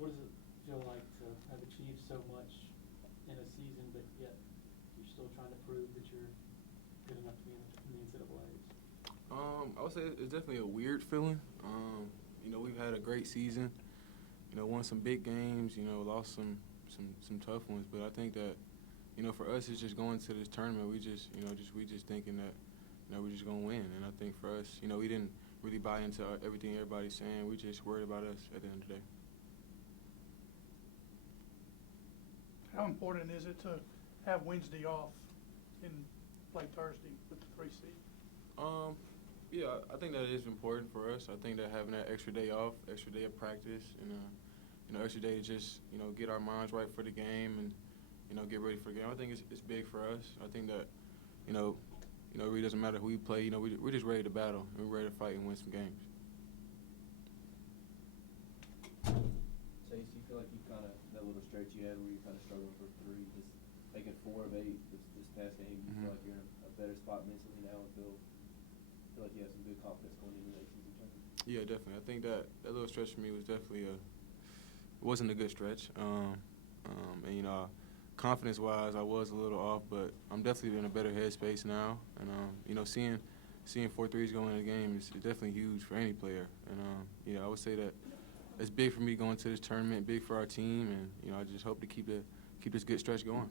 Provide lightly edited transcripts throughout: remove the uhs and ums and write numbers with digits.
what does it feel like to have achieved so much in a season, but yet you're still trying to prove that you're good enough to be in the NCAAs? I would say it's definitely a weird feeling. We've had a great season. Won some big games. Lost some tough ones. But I think that, for us, it's just going to this tournament. We just thinking that, we're just gonna win. And I think for us, we didn't really buy into everything everybody's saying. We just worried about us at the end of the day. How important is it to have Wednesday off and play Thursday with the 3 seed? Yeah, I think that is important for us. I think that having that extra day off, extra day of practice, and extra day to just get our minds right for the game and get ready for the game. I think it's big for us. I think that it really doesn't matter who we play. We're just ready to battle and we're ready to fight and win some games. Chase, do you feel like you kind of, that little stretch you had where you kind of struggled for 3, just making 4 of 8 this past game, do you feel like you're in a better spot mentally now and feel like you have some good confidence going into the ACC tournament? Yeah, definitely. I think that little stretch for me was definitely it wasn't a good stretch. Confidence-wise, I was a little off, but I'm definitely in a better headspace now. And seeing 4 threes going in the game is definitely huge for any player. And I would say that it's big for me going to this tournament, big for our team, and I just hope to keep this good stretch going.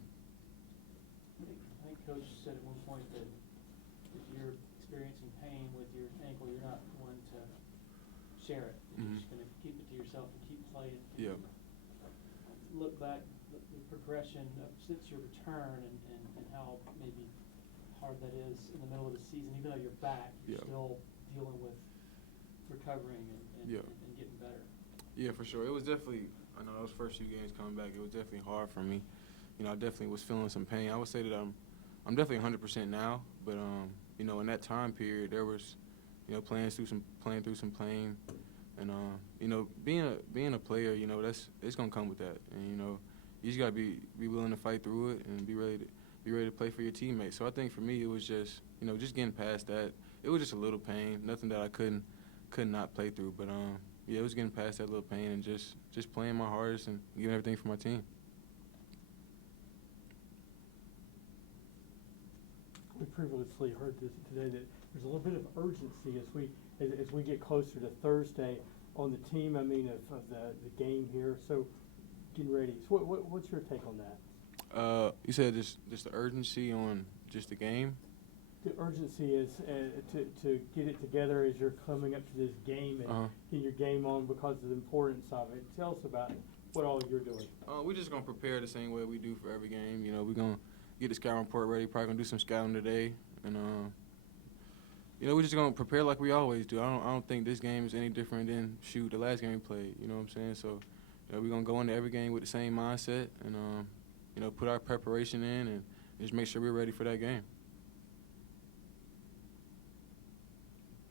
I think Coach said at one point that if you're experiencing pain with your ankle, you're not going to share it. You're just going to keep it to yourself and keep playing. Yeah. Look back, the progression since your return and how maybe hard that is in the middle of the season. Even though you're back, you're still dealing with recovering and getting better. Yeah, for sure. It was definitely, I know those first few games coming back, it was definitely hard for me. I definitely was feeling some pain. I would say that I'm definitely 100% now, but in that time period, there was, playing through some pain, and being a player, it's gonna come with that, and you just gotta be willing to fight through it and be ready to play for your teammates. So I think for me, it was just just getting past that. It was just a little pain, nothing that I could not play through, but it was getting past that little pain and just playing my hardest and giving everything for my team. We previously heard this today that there's a little bit of urgency as we get closer to Thursday on the team. I mean, of the game here. So getting ready. So what's your take on that? You said just the urgency on just the game. The urgency is to get it together as you're coming up to this game and get your game on because of the importance of it. Tell us about what all you're doing. We're just gonna prepare the same way we do for every game. We're gonna get the scouting report ready. Probably gonna do some scouting today, and we're just gonna prepare like we always do. I don't think this game is any different than the last game we played. You know what I'm saying? So we're gonna go into every game with the same mindset and put our preparation in and just make sure we're ready for that game.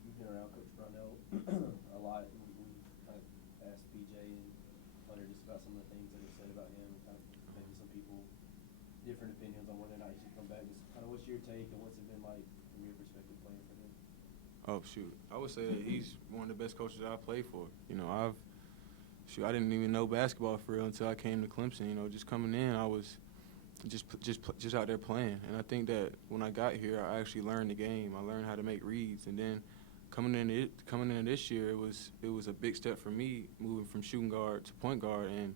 You've been around Coach Brownell a lot. We kind of asked BJ and Hunter just about some of the things that he said about him and kind of maybe some people different opinions on whether or not he should come back. Just kind of what's your take and what's it been like from your perspective playing for him? Oh, shoot. I would say that he's one of the best coaches I've played for. I didn't even know basketball for real until I came to Clemson. Just coming in, I was just out there playing. And I think that when I got here, I actually learned the game. I learned how to make reads. And then coming in this year, it was a big step for me moving from shooting guard to point guard. And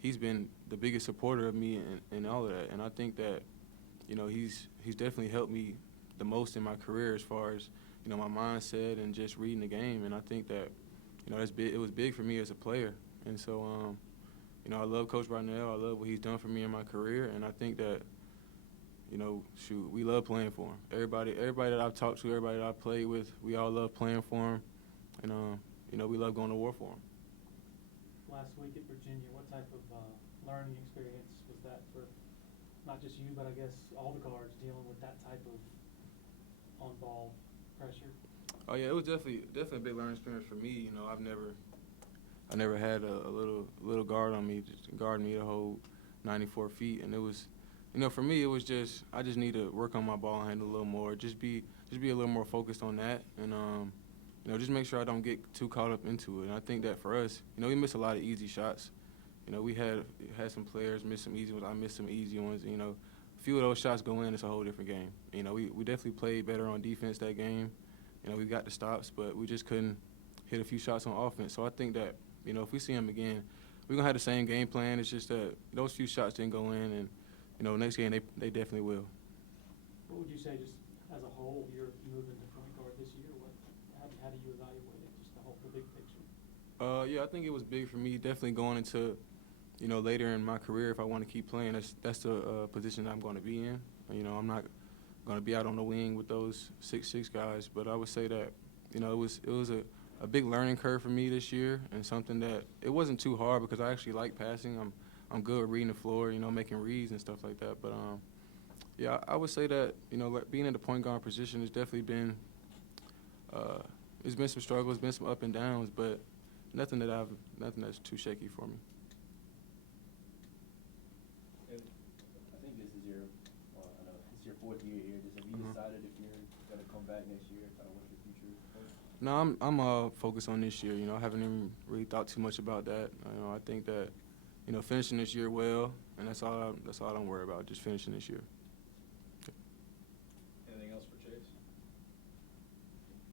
he's been the biggest supporter of me in all of that. And I think that, he's definitely helped me the most in my career as far as, my mindset and just reading the game. And I think that, it was big for me as a player. And so, I love Coach Brownell. I love what he's done for me in my career. And I think that, we love playing for him. Everybody that I've talked to, everybody that I've played with, we all love playing for him. And, we love going to war for him. Last week at Virginia, what type of learning experience was that for not just you, but I guess all the guards dealing with that type of on-ball pressure? Oh yeah, it was definitely a big learning experience for me. I never had a little guard on me, just guarding me the whole 94 feet, and it was, for me it was just I just need to work on my ball handle a little more, just be a little more focused on that, and just make sure I don't get too caught up into it. And I think that for us, we miss a lot of easy shots, You know, we had some players miss some easy ones. I missed some easy ones. You know, a few of those shots go in, it's a whole different game. You know, we definitely played better on defense that game. You know, we got the stops, but we just couldn't hit a few shots on offense. So I think that, you know, if we see them again, we're going to have the same game plan. It's just that those few shots didn't go in, and, you know, next game they definitely will. What would you say, just as a whole, you're moving to point guard this year? How do you evaluate it, just the big picture? Yeah, I think it was big for me, definitely going into, you know, later in my career, if I want to keep playing, that's the position I'm going to be in. You know, I'm not going to be out on the wing with those 6'6" guys, but I would say that, you know, it was a big learning curve for me this year, and something that it wasn't too hard because I actually like passing. I'm good at reading the floor, you know, making reads and stuff like that. But yeah, I would say that, you know, like being in the point guard position has definitely been it's been some struggles, been some up and downs, but nothing that's too shaky for me. And I think this is your, well, I know it's your 4th year here. Just have you decided if you're going to come back next year, kind of what your future is? No, I'm focused on this year. You know, I haven't even really thought too much about that. You know, I think that, you know, finishing this year well, and that's all I'm worried about, just finishing this year.